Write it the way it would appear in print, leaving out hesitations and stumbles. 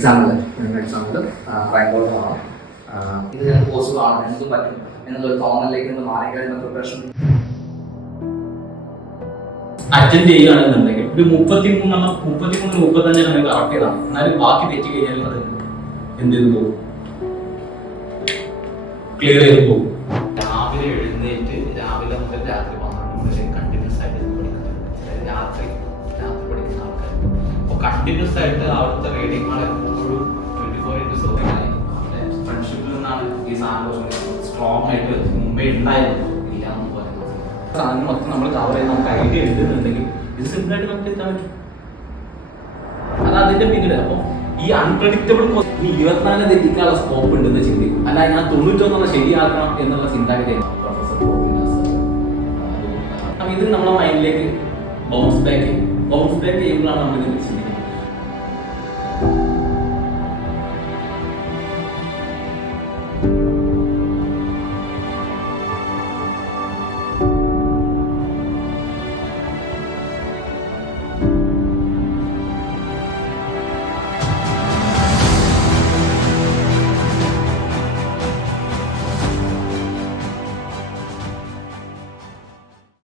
എക്സാമിൽ റാങ്കോട്ട് പോകണം, ഇത് പോസിബിൾ ആണ്, എന്തും പറ്റും എന്നുള്ളൊരു തോന്നലിലേക്ക് നിന്ന് മാറിക്കഴിഞ്ഞ പ്രിപ്പറേഷൻ അറ്റൻഡ് ചെയ്യുകയാണെന്നുണ്ടെങ്കിൽ ഒരു 33-35 കറക്റ്റ് ചെയ്താണ്. എന്നാലും ബാക്കി തെറ്റി കഴിഞ്ഞാൽ അത് എന്ത് ചെയ്തു പോകും, ക്ലിയർ ചെയ്ത് പോകും. രാവിലെ എഴുന്നേറ്റ് രാവിലെ മുതൽ രാത്രി 12 മണി കണ്ടിന്യൂസ് ആയിട്ട് പഠിക്കുന്നത്, രാത്രി പഠിക്കുന്ന ആൾക്കാർ അപ്പോൾ കണ്ടിന്യൂസ് ആയിട്ട് അവിടുത്തെ റീഡിംഗ് ഹാൾ എപ്പോഴും 24/7 ഫ്രണ്ട്ഷിപ്പിൽ നിന്നാണ് ഈ സാധനം സ്ട്രോങ് ആയിട്ട് മുമ്പേ ഉണ്ടായിരുന്നു. ഇല്ല എന്ന് പറയുന്നത് സാധനം മൊത്തം നമ്മൾ കവർ ചെയ്ത് നമുക്ക് ഐഡിയ ഉണ്ടെന്നുണ്ടെങ്കിൽ ഇത് സിമ്പിളായിട്ട് നമുക്ക് എത്താൻ പറ്റും. അത് അതിന്റെ പിന്നീട് അപ്പോൾ ഈ അൺപ്രഡിക്റ്റബിൾ ഈ 24 തെറ്റിക്കാനുള്ള സ്കോപ്പ് ഉണ്ടെന്ന് ചിന്തിക്കും. അല്ല ഞാൻ 91 ശരിയാക്കണം എന്നുള്ള ചിന്താഗതിയാണ് പ്രൊഫസർ ഇത് നമ്മളെ മൈൻഡിലേക്ക് ബൗൺസ് ബാക്ക് ചെയ്യുമ്പോഴാണ് നമ്മൾ ഇതിനെ ചിന്തിക്കുന്നത്.